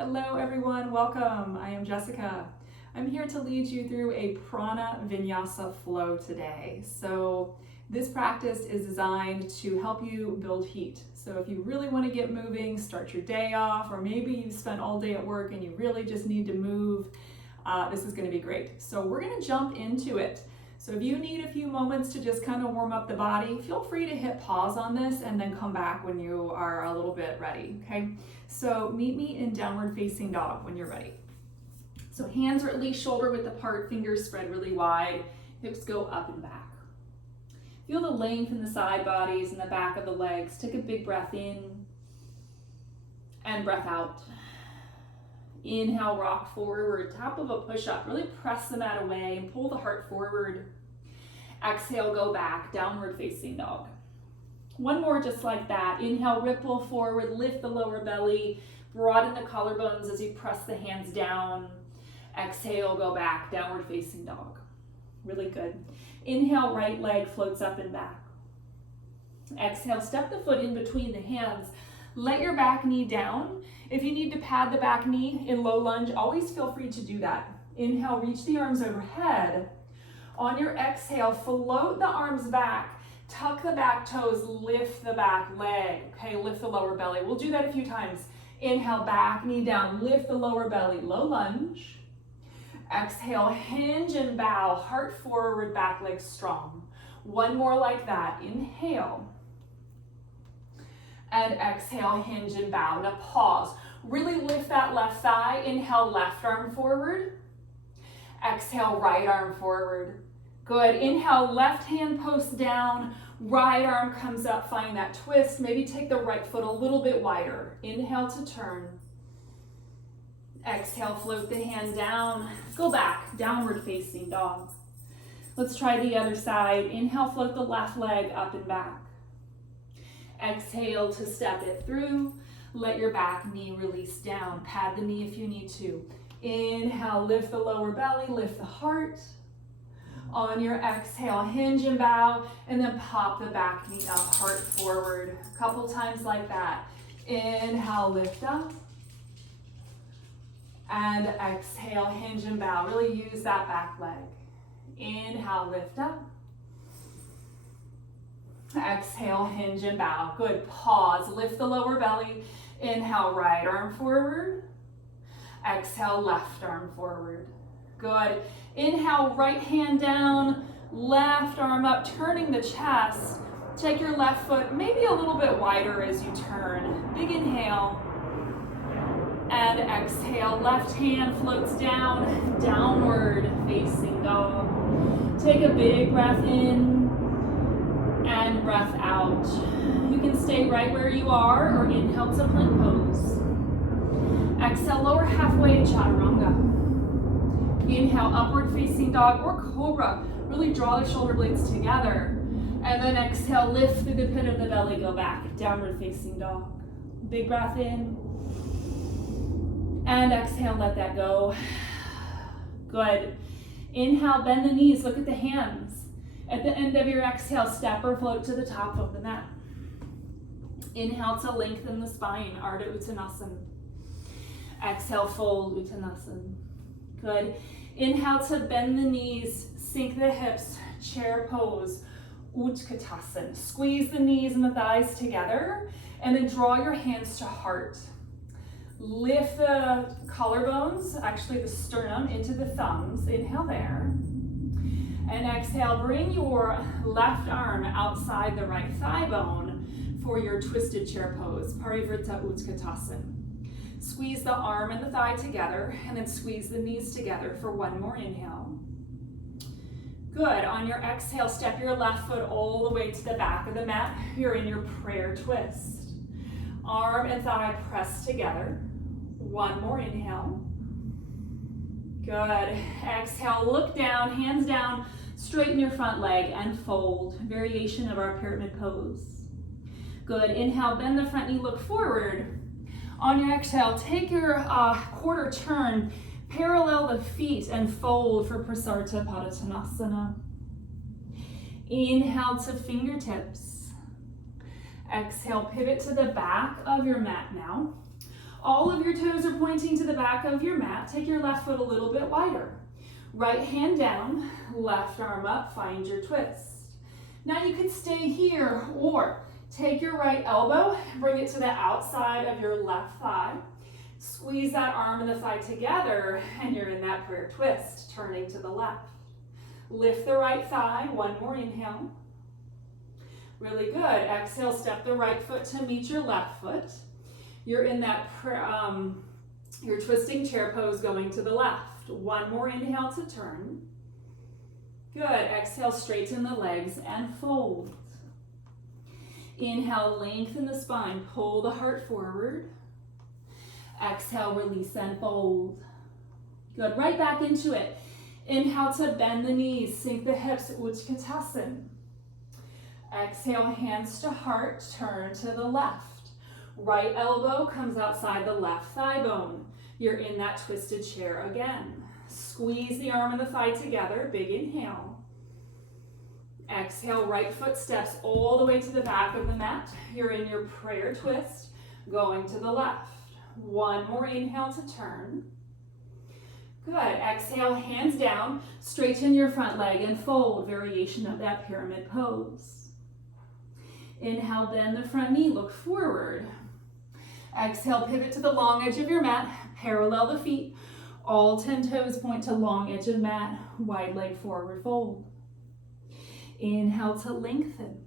Hello everyone, welcome. I am Jessica. I'm here to lead you through a prana vinyasa flow today. So this practice is designed to help you build heat. So if you really want to get moving, start your day off, or maybe you've spent all day at work and you really just need to move, this is going to be great. So we're going to jump into it. So if you need a few moments to just kind of warm up the body, feel free to hit pause on this and then come back when you are a little bit ready, okay? So meet me in downward facing dog when you're ready. So hands are at least shoulder width apart, fingers spread really wide, hips go up and back. Feel the length in the side bodies and the back of the legs. Take a big breath in and breath out. Inhale, rock forward, top of a push-up. Really press the mat away and pull the heart forward. Exhale, go back, downward facing dog. One more just like that. Inhale, ripple forward, lift the lower belly, broaden the collarbones as you press the hands down. Exhale, go back, downward facing dog. Really good. Inhale, right leg floats up and back. Exhale, step the foot in between the hands. Let your back knee down. If you need to pad the back knee in low lunge, always feel free to do that. Inhale, reach the arms overhead. On your exhale, float the arms back. Tuck the back toes, lift the back leg. Okay, lift the lower belly. We'll do that a few times. Inhale, back knee down, lift the lower belly, low lunge. Exhale, hinge and bow, heart forward, back leg strong. One more like that. Inhale. And exhale, hinge and bow. Now pause. Really lift that left thigh. Inhale, left arm forward. Exhale, right arm forward. Good. Inhale, left hand posts down. Right arm comes up. Find that twist. Maybe take the right foot a little bit wider. Inhale to turn. Exhale, float the hand down. Go back, downward facing dog. Let's try the other side. Inhale, float the left leg up and back. Exhale to step it through. Let your back knee release down. Pad the knee if you need to. Inhale, lift the lower belly, lift the heart. On your exhale, hinge and bow, and then pop the back knee up, heart forward. A couple times like that. Inhale, lift up. And exhale, hinge and bow. Really use that back leg. Inhale, lift up. Exhale, hinge and bow. Good. Pause. Lift the lower belly. Inhale, right arm forward. Exhale, left arm forward. Good. Inhale, right hand down, left arm up, turning the chest. Take your left foot maybe a little bit wider as you turn. Big inhale. And exhale, left hand floats down, downward facing dog. Take a big breath in. And breath out. You can stay right where you are or inhale to plank pose. Exhale, lower halfway, chaturanga. Inhale, upward facing dog or cobra. Really draw the shoulder blades together. And then exhale, lift through the pit of the belly, go back, downward facing dog. Big breath in. And exhale, let that go. Good. Inhale, bend the knees, look at the hands. At the end of your exhale, step or float to the top of the mat. Inhale to lengthen the spine, Ardha Uttanasana. Exhale, fold Uttanasana. Good. Inhale to bend the knees, sink the hips, chair pose, Utkatasana. Squeeze the knees and the thighs together, and then draw your hands to heart. Lift the collarbones, actually the sternum, into the thumbs. Inhale there. And exhale, bring your left arm outside the right thigh bone for your twisted chair pose, Parivrtta Utkatasana. Squeeze the arm and the thigh together, and then squeeze the knees together for one more inhale. Good. On your exhale, step your left foot all the way to the back of the mat. You're in your prayer twist. Arm and thigh press together. One more inhale. Good. Exhale, look down, hands down, straighten your front leg and fold. Variation of our pyramid pose. Good. Inhale, bend the front knee, look forward. On your exhale, take your quarter turn, parallel the feet and fold for Prasarita Padottanasana. Inhale to fingertips. Exhale, pivot to the back of your mat now. All of your toes are pointing to the back of your mat. Take your left foot a little bit wider. Right hand down, left arm up, find your twist. Now you can stay here or take your right elbow, bring it to the outside of your left thigh. Squeeze that arm and the thigh together and you're in that prayer twist, turning to the left. Lift the right thigh, one more inhale. Really good. Exhale, step the right foot to meet your left foot. You're in that your twisting chair pose going to the left. One more inhale to turn. Good. Exhale, straighten the legs and fold. Inhale, lengthen the spine, pull the heart forward. Exhale, release and fold. Good. Right back into it. Inhale to bend the knees, sink the hips, Utkatasana. Exhale, hands to heart, turn to the left. Right elbow comes outside the left thigh bone. You're in that twisted chair again. Squeeze the arm and the thigh together, big inhale. Exhale, right foot steps all the way to the back of the mat. You're in your prayer twist, going to the left. One more inhale to turn. Good. Exhale, hands down, straighten your front leg and fold, variation of that pyramid pose. Inhale, bend the front knee, look forward. Exhale, pivot to the long edge of your mat, parallel the feet. All 10 toes point to long edge of mat, wide leg forward fold. Inhale to lengthen.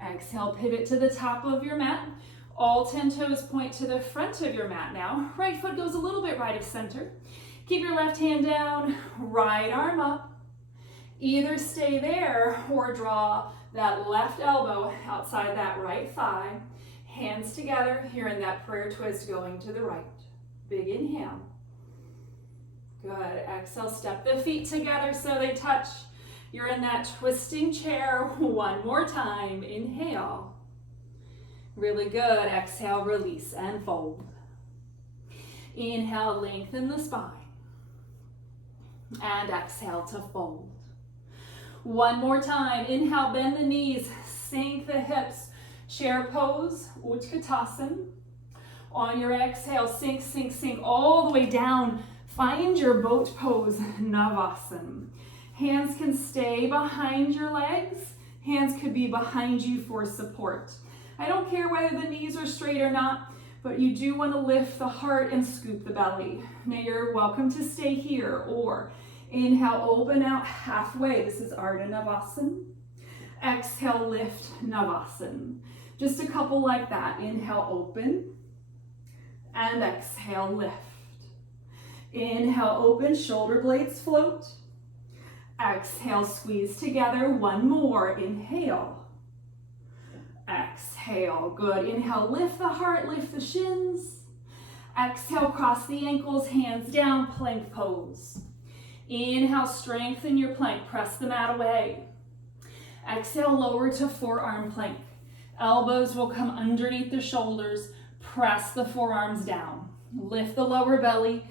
Exhale, pivot to the top of your mat. All 10 toes point to the front of your mat now. Right foot goes a little bit right of center. Keep your left hand down, right arm up. Either stay there or draw that left elbow outside that right thigh. Hands together, here in that prayer twist going to the right. Big inhale. Good. Exhale, step the feet together so they touch. You're in that twisting chair. One more time. Inhale. Really good. Exhale, release and fold. Inhale, lengthen the spine. And exhale to fold. One more time. Inhale, bend the knees, sink the hips. Chair pose, Utkatasana. On your exhale, sink, sink, sink all the way down. Find your boat pose, Navasana. Hands can stay behind your legs. Hands could be behind you for support. I don't care whether the knees are straight or not, but you do want to lift the heart and scoop the belly. Now you're welcome to stay here or inhale, open out halfway. This is Ardha Navasana. Exhale, lift Navasana. Just a couple like that. Inhale, open. And exhale, lift. Inhale, open, shoulder blades float. Exhale, squeeze together. One more. Inhale. Exhale. Good. Inhale, lift the heart, lift the shins. Exhale, cross the ankles, hands down, plank pose. Inhale, strengthen your plank. Press the mat away. Exhale, lower to forearm plank. Elbows will come underneath the shoulders. Press the forearms down. Lift the lower belly.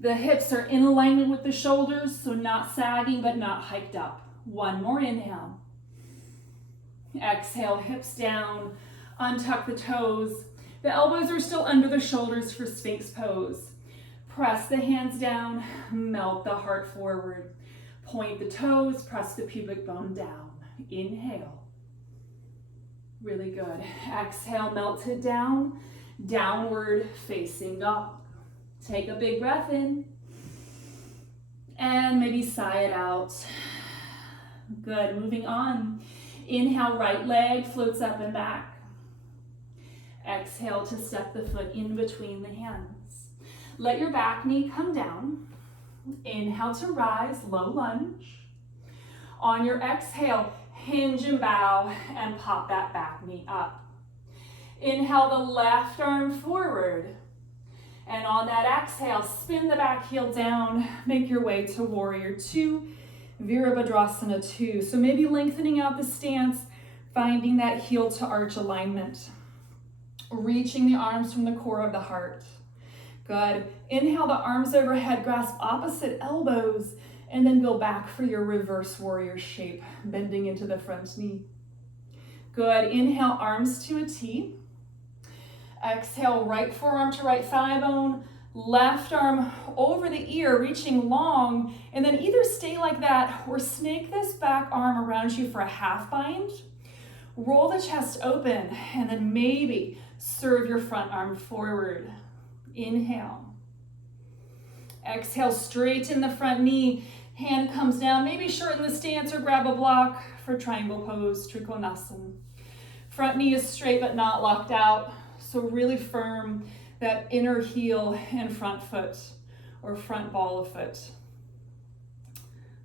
The hips are in alignment with the shoulders, so not sagging but not hiked up. One more inhale. Exhale, hips down. Untuck the toes. The elbows are still under the shoulders for Sphinx pose. Press the hands down. Melt the heart forward. Point the toes. Press the pubic bone down. Inhale. Really good. Exhale, melt it down. Downward facing dog. Take a big breath in. And maybe sigh it out. Good. Moving on. Inhale, right leg floats up and back. Exhale to step the foot in between the hands. Let your back knee come down. Inhale to rise, low lunge. On your exhale, hinge and bow and pop that back knee up. Inhale the left arm forward. And on that exhale, spin the back heel down. Make your way to Warrior 2, Virabhadrasana 2. So maybe lengthening out the stance, finding that heel to arch alignment. Reaching the arms from the core of the heart. Good. Inhale the arms overhead, grasp opposite elbows, and then go back for your reverse warrior shape, bending into the front knee. Good. Inhale, arms to a T. Exhale, right forearm to right thigh bone, left arm over the ear, reaching long, and then either stay like that or snake this back arm around you for a half bind. Roll the chest open, and then maybe serve your front arm forward. Inhale. Exhale, straighten the front knee. Hand comes down. Maybe shorten the stance or grab a block for triangle pose, Trikonasana. Front knee is straight but not locked out. So really firm that inner heel and front foot or front ball of foot.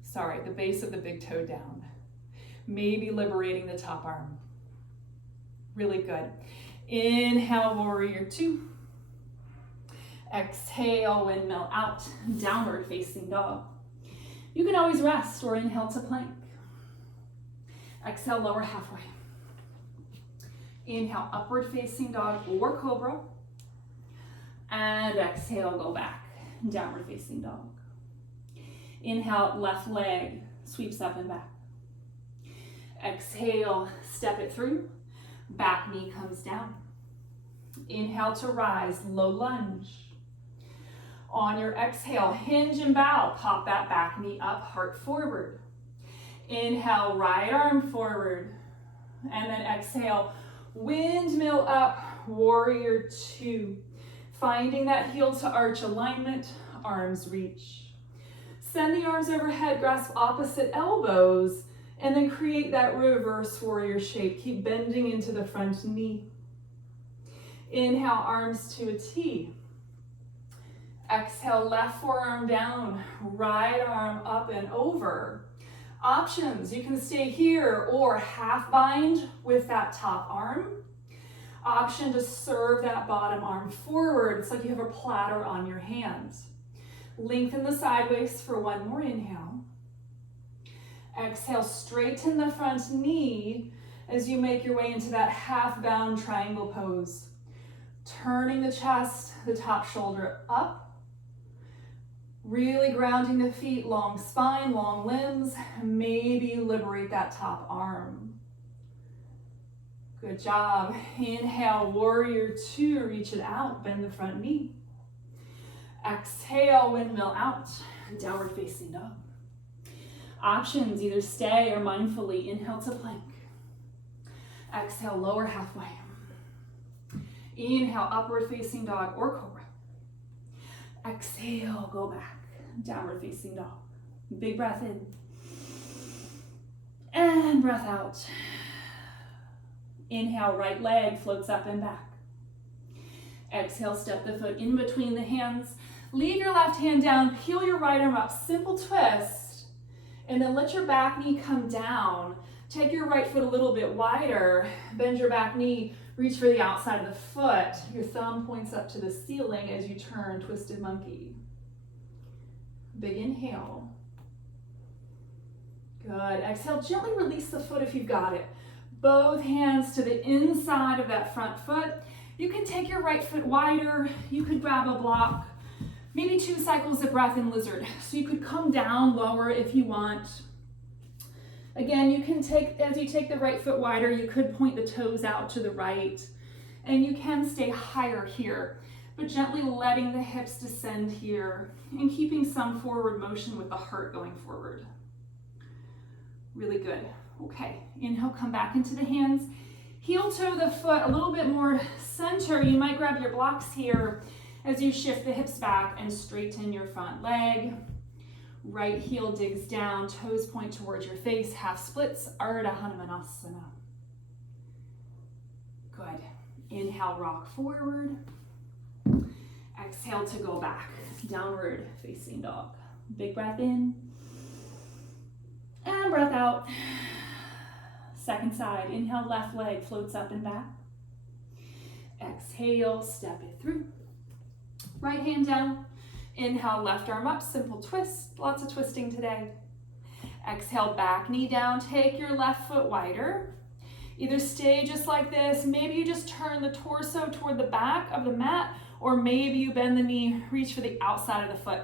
Sorry, the base of the big toe down. Maybe liberating the top arm. Really good. Inhale, warrior two. Exhale, windmill out, downward facing dog. You can always rest or inhale to plank. Exhale, lower halfway. Inhale, upward facing dog or cobra. And exhale, go back, downward facing dog. Inhale, left leg sweeps up and back. Exhale, step it through. Back knee comes down. Inhale to rise, low lunge. On your exhale, hinge and bow. Pop that back knee up, heart forward. Inhale, right arm forward. And then exhale, windmill up, warrior two. Finding that heel to arch alignment, arms reach. Send the arms overhead, grasp opposite elbows, and then create that reverse warrior shape. Keep bending into the front knee. Inhale, arms to a T. Exhale, left forearm down, right arm up and over. Options, you can stay here or half bind with that top arm. Option to serve that bottom arm forward. It's like you have a platter on your hands. Lengthen the side waist for one more inhale. Exhale, straighten the front knee as you make your way into that half bound triangle pose. Turning the chest, the top shoulder up. Really grounding the feet, long spine, long limbs. Maybe liberate that top arm. Good job. Inhale, warrior two, reach it out, bend the front knee. Exhale, windmill out, downward facing dog. Options, either stay or mindfully inhale to plank. Exhale, lower halfway. Inhale, upward facing dog or cobra. Exhale, go back, downward facing dog. Big breath in. And breath out. Inhale, right leg floats up and back. Exhale, step the foot in between the hands. Leave your left hand down, peel your right arm up, simple twist. And then let your back knee come down. Take your right foot a little bit wider, bend your back knee, reach for the outside of the foot. Your thumb points up to the ceiling as you turn, twisted monkey. Big inhale. Good. Exhale, gently release the foot if you've got it. Both hands to the inside of that front foot. You can take your right foot wider. You could grab a block. Maybe 2 cycles of breath in lizard. So you could come down lower if you want. Again, you can as you take the right foot wider, you could point the toes out to the right. And you can stay higher here, but gently letting the hips descend here and keeping some forward motion with the heart going forward. Really good. Okay, inhale, come back into the hands. Heel toe the foot a little bit more center. You might grab your blocks here as you shift the hips back and straighten your front leg. Right heel digs down, toes point towards your face, half splits, Ardha Hanumanasana. Good. Inhale, rock forward. Exhale to go back, downward facing dog. Big breath in. And breath out. Second side, inhale, left leg floats up and back. Exhale, step it through. Right hand down. Inhale, left arm up, simple twist. Lots of twisting today. Exhale, back knee down. Take your left foot wider. Either stay just like this. Maybe you just turn the torso toward the back of the mat, or maybe you bend the knee, reach for the outside of the foot.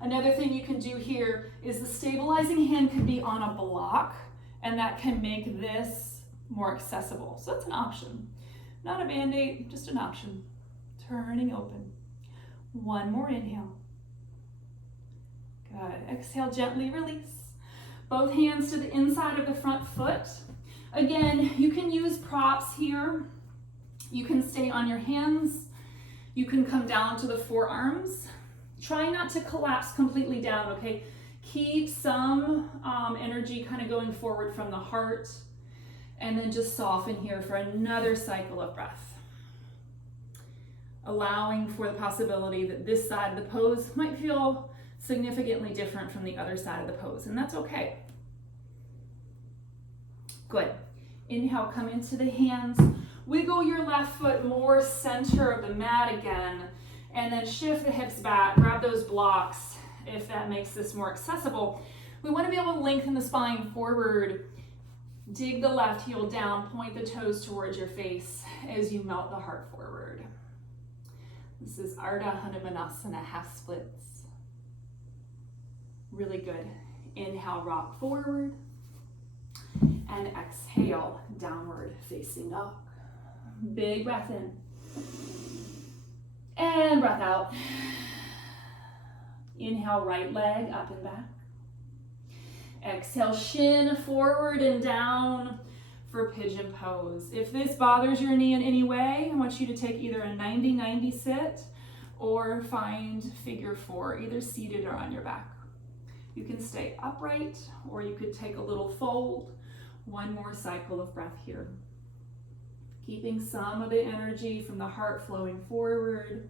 Another thing you can do here is the stabilizing hand could be on a block, and that can make this more accessible. So that's an option. Not a Band-Aid, just an option. Turning open. One more inhale. Good. Exhale, gently release. Both hands to the inside of the front foot. Again, you can use props here. You can stay on your hands. You can come down to the forearms. Try not to collapse completely down, okay? Keep some energy kind of going forward from the heart, and then just soften here for another cycle of breath. Allowing for the possibility that this side of the pose might feel significantly different from the other side of the pose, and that's okay. Good. Inhale, come into the hands. Wiggle your left foot more center of the mat again, and then shift the hips back. Grab those blocks if that makes this more accessible. We want to be able to lengthen the spine forward. Dig the left heel down, point the toes towards your face as you melt the heart forward. This is Ardha Hanumanasana, half splits. Really good. Inhale, rock forward. And exhale, downward facing dog. Big breath in. And breath out. Inhale, right leg up and back. Exhale, shin forward and down for pigeon pose. If this bothers your knee in any way, I want you to take either a 90-90 sit or find figure four, either seated or on your back. You can stay upright or you could take a little fold. One more cycle of breath here. Keeping some of the energy from the heart flowing forward,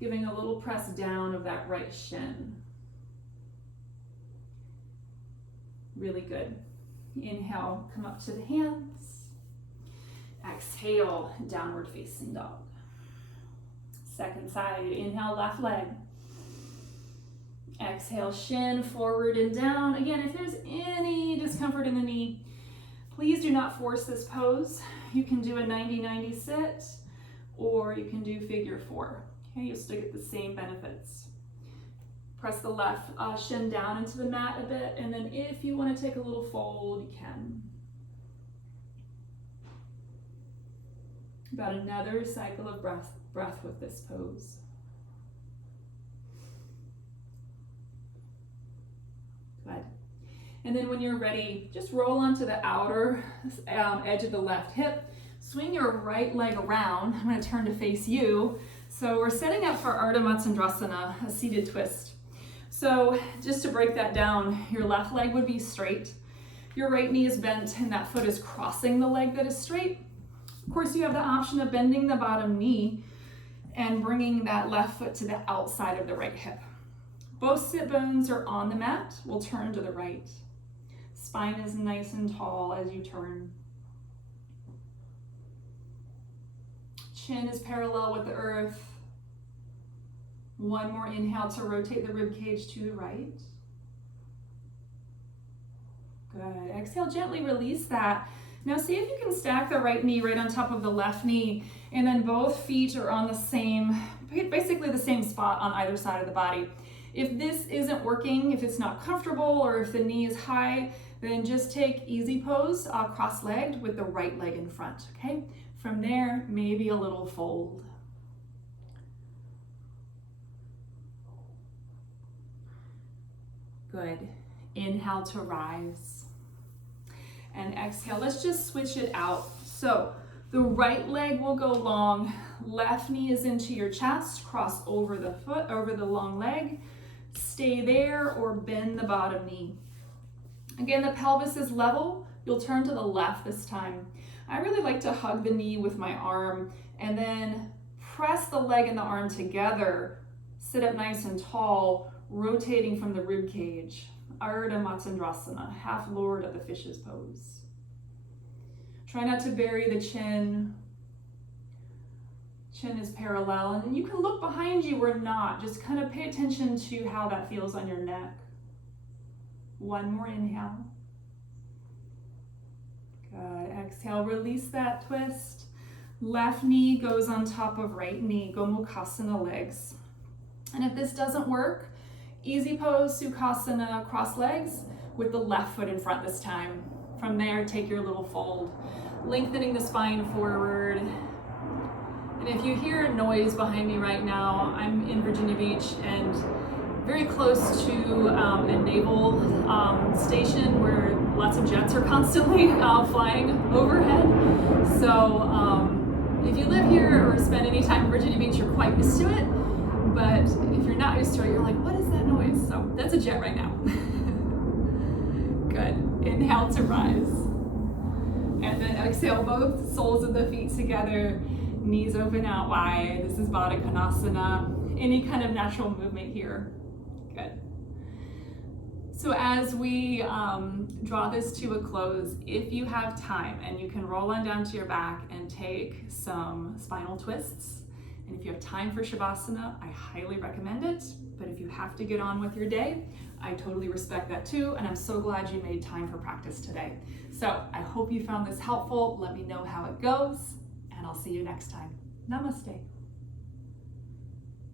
giving a little press down of that right shin. Really good. Inhale, come up to the hands. Exhale, downward facing dog. Second side, inhale, left leg. Exhale, shin forward and down. Again, if there's any discomfort in the knee, please do not force this pose. You can do a 90-90 sit, or you can do figure four. Okay, you'll still get the same benefits. Press the left shin down into the mat a bit, and then if you want to take a little fold, you can. About another cycle of breath with this pose. Good. And then when you're ready, just roll onto the outer edge of the left hip. Swing your right leg around. I'm going to turn to face you. So we're setting up for Ardha Matsyendrasana, a seated twist. So just to break that down, your left leg would be straight. Your right knee is bent and that foot is crossing the leg that is straight. Of course, you have the option of bending the bottom knee and bringing that left foot to the outside of the right hip. Both sit bones are on the mat. We'll turn to the right. Spine is nice and tall as you turn. Chin is parallel with the earth. One more inhale to rotate the rib cage to the right. Good. Exhale, gently release that. Now see if you can stack the right knee right on top of the left knee, and then both feet are on the same, basically the same spot on either side of the body. If this isn't working, if it's not comfortable, or if the knee is high, then just take easy pose, cross-legged with the right leg in front, okay? From there, maybe a little fold. Good. Inhale to rise. And exhale, let's just switch it out. So the right leg will go long, left knee is into your chest, cross over the foot, over the long leg. Stay there or bend the bottom knee. Again, the pelvis is level. You'll turn to the left this time. I really like to hug the knee with my arm and then press the leg and the arm together. Sit up nice and tall, rotating from the rib cage. Ardha Matsyendrasana, half lord of the fish's pose. Try not to bury the chin. Chin is parallel, and you can look behind you or not. Just kind of pay attention to how that feels on your neck. One more inhale. Good. Exhale, release that twist. Left knee goes on top of right knee, Gomukhasana legs. And if this doesn't work, easy pose, Sukhasana, cross legs with the left foot in front this time. From there, take your little fold, lengthening the spine forward, And if you hear noise behind me right now, I'm in Virginia Beach and very close to a naval station where lots of jets are constantly flying overhead. So if you live here or spend any time in Virginia Beach, you're quite used to it. But if you're not used to it, you're like, what is that noise? So that's a jet right now. Good. Inhale to rise. And then exhale, both soles of the feet together, knees open out wide. This is Baddha Konasana. Any kind of natural movement here. Good. So as we draw this to a close, if you have time and you can roll on down to your back and take some spinal twists, and if you have time for Shavasana, I highly recommend it. But if you have to get on with your day, I totally respect that too. And I'm so glad you made time for practice today. So I hope you found this helpful. Let me know how it goes, and I'll see you next time. Namaste.